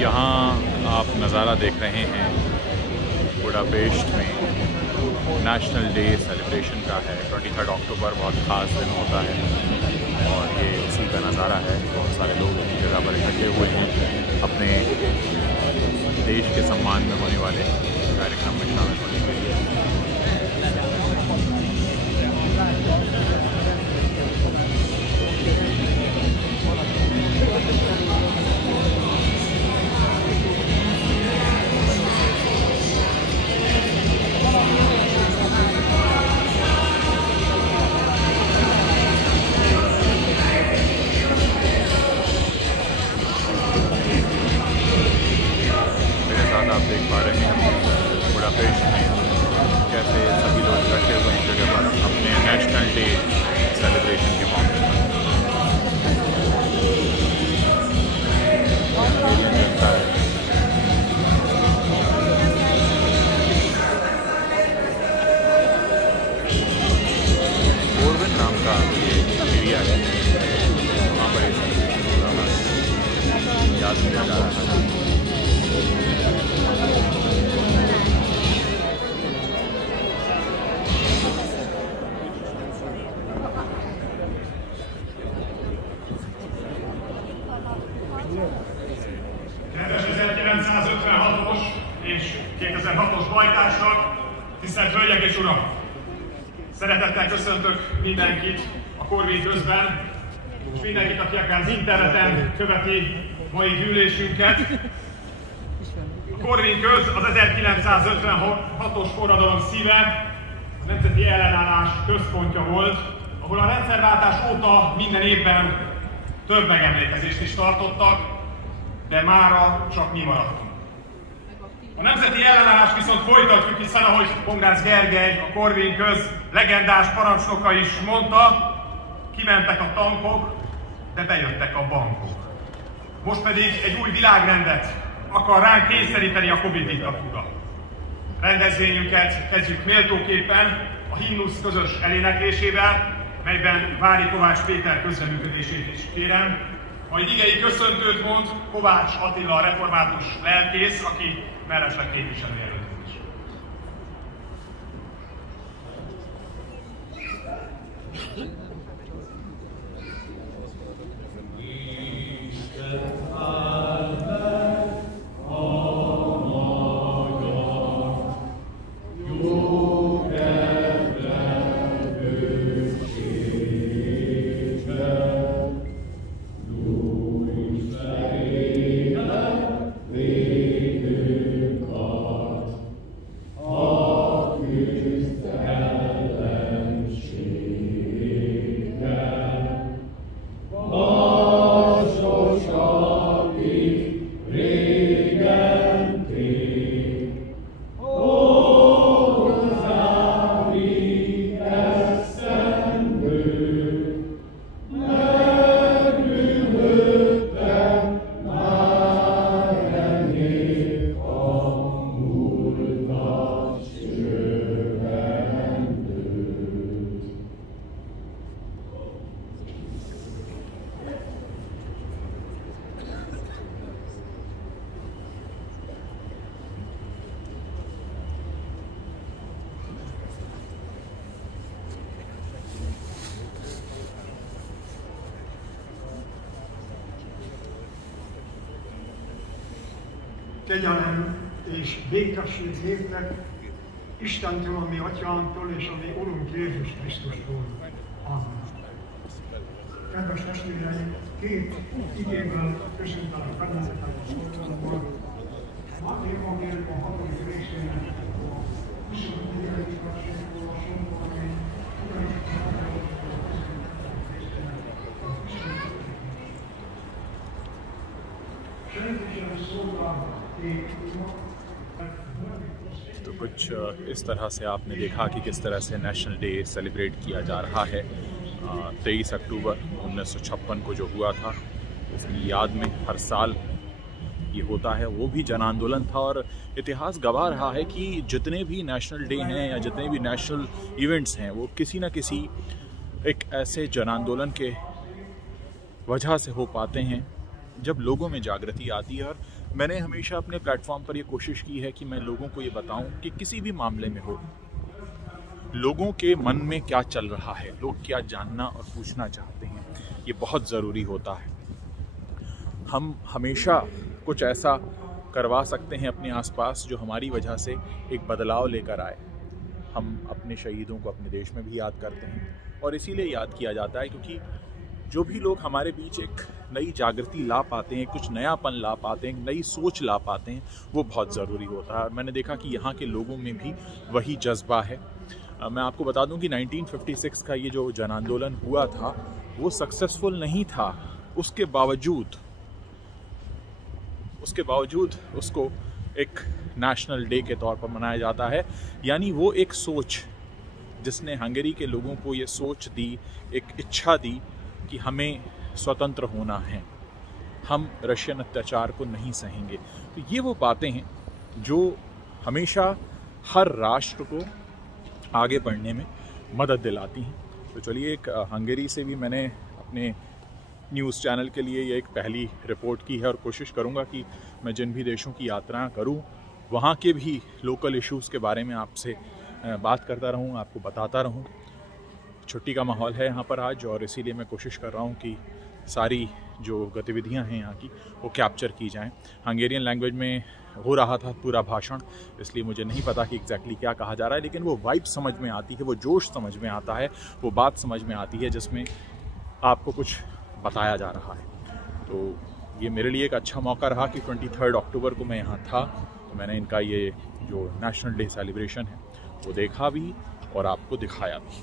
यहाँ आप नज़ारा देख रहे हैं बुडापेस्ट में नेशनल डे सेलिब्रेशन का है। 23 अक्टूबर बहुत ख़ास दिन होता है और ये उसी का नज़ारा है। बहुत सारे लोग एक जगह पर इकट्ठे हुए हैं अपने देश के सम्मान में होने वाले कार्यक्रम में शामिल होने के लिए। आप देख पा रहे हैं बुडापेस्ट में कैसे सभी लोग इकट्ठे हुए हैं जगह पर अपने नेशनल डे सेलिब्रेशन के मौके पर। कोरविन नाम का ये एरिया है, वहाँ पर ये सेलिब्रेशन हो रहा है, याद किया जा रहा है। Kedves 1956-os és 2006-os bajtársak, tisztelt Hölgyek és Urak! Szeretettel köszöntök mindenkit a Corvin közben, és mindenkit, aki akár az interneten követi mai gyűlésünket. A Corvin köz az 1956-os forradalom szíve, a nemzeti ellenállás központja volt, ahol a rendszerváltás óta minden évben több megemlékezést is tartottak, de mára csak mi maradtunk. A nemzeti ellenállást viszont folytatjuk, hiszen ahogy Pongrácz Gergely, a Corvin köz legendás parancsnoka is mondta, kimentek a tankok, de bejöttek a bankok. Most pedig egy új világrendet akar ránk kényszeríteni a Covid diktatúra. Rendezvényünket kezdjük méltóképpen a himnusz közös eléneklésével, melyben Vári Kovács Péter közreműködését is kérem. Majd igei köszöntőt mond Kovács Attila, a református lelkész, aki mellesleg képviselőjelölt is. Kegyelem és békesség néktek Istentől, a mi Atyánktól és a mi Urunk Jézus Krisztustól. Amen. Kedves testvéreim, két igével köszöntelek benneteket a szolgálatban. Máté evangélium a 6. részének a 24. versét olvasom, ami तो कुछ इस तरह से आपने देखा कि किस तरह से नेशनल डे सेलिब्रेट किया जा रहा है। 23 अक्टूबर 1956 को जो हुआ था उसकी याद में हर साल ये होता है। वो भी जन आंदोलन था और इतिहास गवाह रहा है कि जितने भी नेशनल डे हैं या जितने भी नेशनल इवेंट्स हैं वो किसी न किसी एक ऐसे जन आंदोलन के वजह से हो पाते हैं जब लोगों में जागृति आती है। और मैंने हमेशा अपने प्लेटफॉर्म पर ये कोशिश की है कि मैं लोगों को ये बताऊं कि किसी भी मामले में हो, लोगों के मन में क्या चल रहा है, लोग क्या जानना और पूछना चाहते हैं, ये बहुत ज़रूरी होता है। हम हमेशा कुछ ऐसा करवा सकते हैं अपने आसपास जो हमारी वजह से एक बदलाव लेकर आए। हम अपने शहीदों को अपने देश में भी याद करते हैं और इसीलिए याद किया जाता है क्योंकि जो भी लोग हमारे बीच एक नई जागृति ला पाते हैं, कुछ नयापन ला पाते हैं, नई सोच ला पाते हैं, वो बहुत ज़रूरी होता है। और मैंने देखा कि यहाँ के लोगों में भी वही जज्बा है। मैं आपको बता दूं कि 1956 का ये जो जन आंदोलन हुआ था वो सक्सेसफुल नहीं था। उसके बावजूद उसको एक नेशनल डे के तौर पर मनाया जाता है। यानी वो एक सोच जिसने हंगरी के लोगों को ये सोच दी, एक इच्छा दी कि हमें स्वतंत्र होना है, हम रशियन अत्याचार को नहीं सहेंगे। तो ये वो बातें हैं जो हमेशा हर राष्ट्र को आगे बढ़ने में मदद दिलाती हैं। तो चलिए, एक हंगरी से भी मैंने अपने न्यूज़ चैनल के लिए ये एक पहली रिपोर्ट की है और कोशिश करूँगा कि मैं जिन भी देशों की यात्रा करूँ वहाँ के भी लोकल इश्यूज़ के बारे में आपसे बात करता रहूँ, आपको बताता रहूँ। छुट्टी का माहौल है यहाँ पर आज और इसीलिए मैं कोशिश कर रहा हूँ कि सारी जो गतिविधियाँ हैं यहाँ की वो कैप्चर की जाएं। हंगेरियन लैंग्वेज में हो रहा था पूरा भाषण, इसलिए मुझे नहीं पता कि एग्जैक्टली क्या कहा जा रहा है, लेकिन वो वाइब समझ में आती है, वो जोश समझ में आता है, वो बात समझ में आती है जिसमें आपको कुछ बताया जा रहा है। तो ये मेरे लिए एक अच्छा मौका रहा कि 23 अक्टूबर को मैं यहाँ था, तो मैंने इनका ये जो नेशनल डे सेलिब्रेशन है वो देखा भी और आपको दिखाया भी।